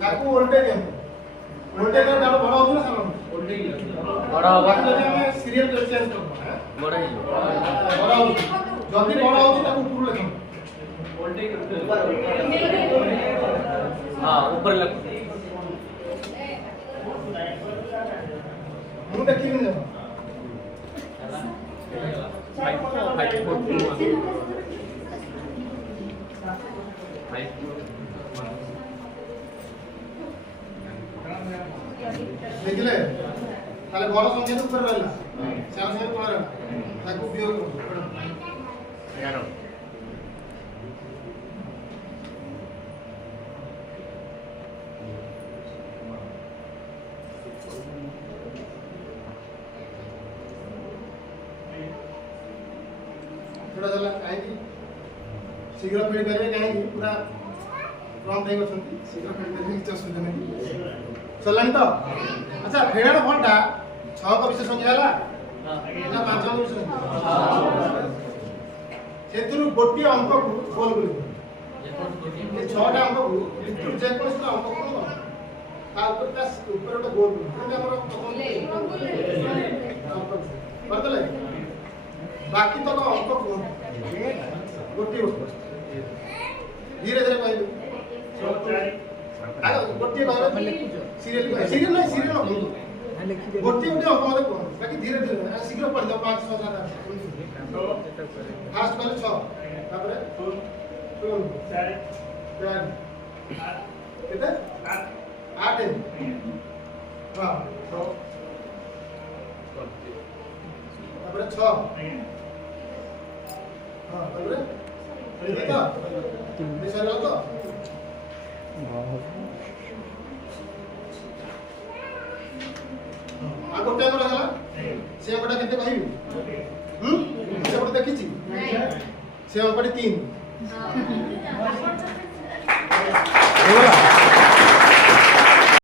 ତାକୁ ଓଲଟେଇ ଦିଅନ୍ତୁ। ଓଲଟେଇ ଦେଲେ ତାର ବଡ଼ ହଉଛି ନା ସାନ ହଉଛି? ବଡ଼ ହବ। ଯଦି ଆମେ ସିରିଏଲ ଚେଞ୍ଜ କରିବା ବଡ଼ ହେଇଯିବ। ବଡ଼ ହଉଛି। ଯଦି ବଡ଼ ହଉଛି ତାକୁ ଉପରୁ ଲେଖନ୍ତୁ। ହଁ ऊपर लग। ମୁଁ ଦେଖିବିନି ଜମା। देखिले ताले बड़ संख्या तो ऊपर रहला सारा संख्या तळे रहला ताको उपयोग करू 11 थोड़ा जला काहे की शीघ्र फेडी करबे काहे की पूरा प्रॉम्प्ट हे करछंती शीघ्र फेडी करबे किछ असुविधा नहीं चलन तो अच्छा फेडर फलटा 6 का विशेष संख्या हला ना 5 का विशेष सेतुरु गोटी अंक को गोल बोली ये 6 टा अंक को भितर जे कोन से अंक कोन ता ऊपर तो गोल बोली हमर करतले बाकी तो अंक को गोटी धीरे धीरे कहलु गोटे सीरियल सीरियल नहीं सीरियल गोटे गोटे अंक मत कह बाकी धीरे धीरे शीघ्र पढ़ जाओ 5 6 7 फास्ट कहले 6 तापर 2 4 केते 8 हां तापर 6 हां तापर देखा निशा लो तो आ गोटे अंक रहला से अंकटा केते कहबी से गोटे देखिछि से अंकटी 3 हां